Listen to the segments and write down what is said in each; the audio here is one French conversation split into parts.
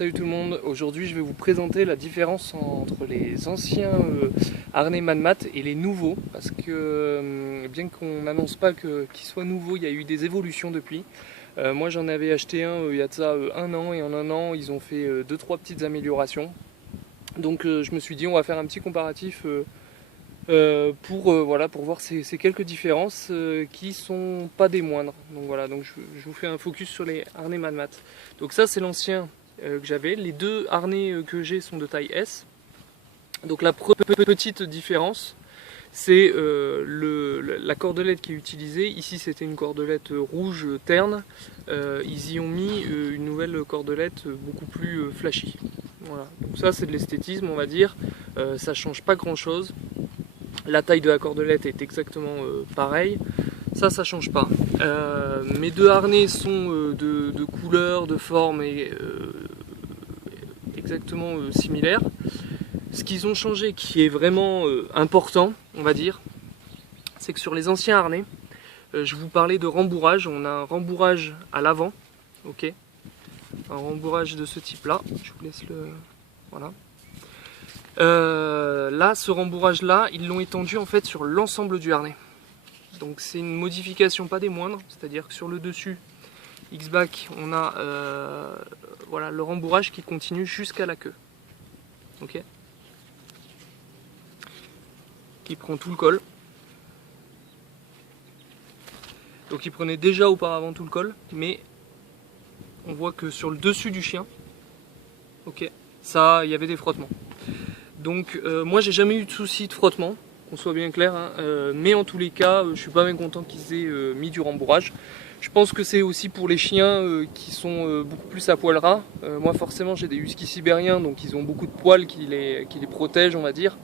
Salut tout le monde, aujourd'hui je vais vous présenter la différence entre les anciens harnais Manmat et les nouveaux, parce que bien qu'on n'annonce pas qu'ils soient nouveaux, il y a eu des évolutions depuis. Moi j'en avais acheté un il y a de ça un an, et en un an ils ont fait 2-3 petites améliorations. Donc je me suis dit on va faire un petit comparatif pour voir ces quelques différences qui sont pas des moindres. Donc voilà, donc je vous fais un focus sur les harnais Manmat. Donc ça c'est l'ancien que j'avais. Les deux harnais que j'ai sont de taille S. Donc la petite différence, c'est la cordelette qui est utilisée. Ici c'était une cordelette rouge terne. Ils y ont mis une nouvelle cordelette beaucoup plus flashy. Voilà. Donc ça c'est de l'esthétisme on va dire. Ça change pas grand chose. La taille de la cordelette est exactement pareille. Ça change pas. Mes deux harnais sont de couleur, de forme et exactement similaires. Ce qu'ils ont changé, qui est vraiment important, on va dire, c'est que sur les anciens harnais, je vous parlais de rembourrage. On a un rembourrage à l'avant, ok, un rembourrage de ce type-là. Je vous laisse le, voilà. Là, ce rembourrage-là, ils l'ont étendu en fait sur l'ensemble du harnais. Donc c'est une modification pas des moindres, c'est-à-dire que sur le dessus X-Back, on a voilà, le rembourrage qui continue jusqu'à la queue. Ok, qui prend tout le col. Donc il prenait déjà auparavant tout le col, mais on voit que sur le dessus du chien, ok, ça, il y avait des frottements. Donc moi j'ai jamais eu de souci de frottement, qu'on soit bien clair, hein, mais en tous les cas je suis pas mécontent qu'ils aient mis du rembourrage. Je pense que c'est aussi pour les chiens qui sont beaucoup plus à poil ras. Moi forcément j'ai des huskies sibériens, donc ils ont beaucoup de poils qui les protègent on va dire,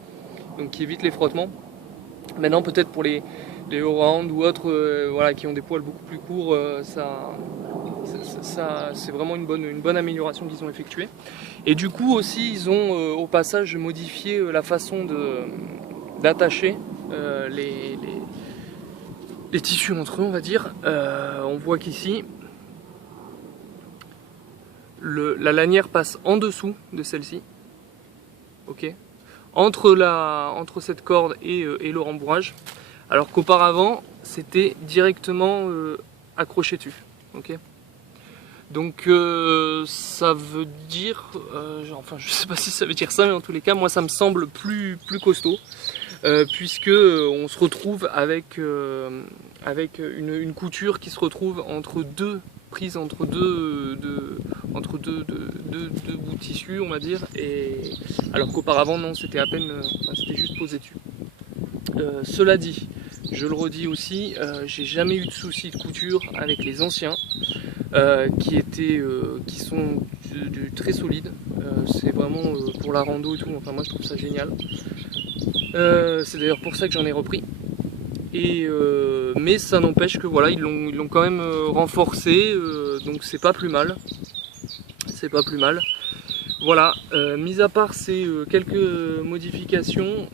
donc qui évitent les frottements. Maintenant peut-être pour les Hound ou autres voilà, qui ont des poils beaucoup plus courts, c'est vraiment une bonne amélioration qu'ils ont effectuée. Et du coup aussi ils ont au passage modifié la façon d'attacher les tissus entre eux on va dire. On voit qu'ici la lanière passe en dessous de celle-ci, ok, entre cette corde et le rembourrage, alors qu'auparavant c'était directement accroché dessus, ok. Donc ça veut dire, enfin je sais pas si ça veut dire ça, mais en tous les cas moi ça me semble plus costaud, puisque on se retrouve avec une couture qui se retrouve entre deux prises, entre deux bouts de tissu on va dire, et alors qu'auparavant non, c'était à peine, c'était juste posé dessus. Cela dit, je le redis aussi, j'ai jamais eu de soucis de couture avec les anciens. Qui sont très solides. C'est vraiment pour la rando et tout, enfin moi je trouve ça génial. C'est d'ailleurs pour ça que j'en ai repris. Mais ça n'empêche que voilà, ils l'ont quand même renforcé, donc c'est pas plus mal. C'est pas plus mal. Voilà, mis à part ces quelques modifications,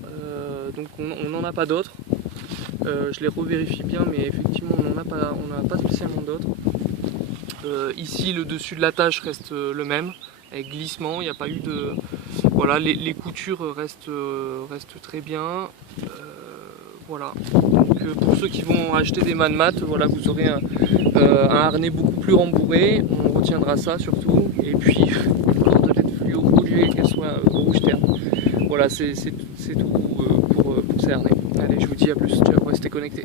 donc on n'en a pas d'autres. Je les revérifie bien, mais effectivement on n'en a pas spécialement d'autres. Ici le dessus de la tâche reste le même, avec glissement, il n'y a pas eu de... Voilà, les coutures restent très bien. Voilà, donc pour ceux qui vont acheter des Manmat, voilà, vous aurez un harnais beaucoup plus rembourré, on retiendra ça surtout, et puis une cordelette fluo au lieu qu'elle soit rouge terne. Voilà, c'est tout pour ces harnais. Allez, je vous dis à plus, ciao, restez connectés.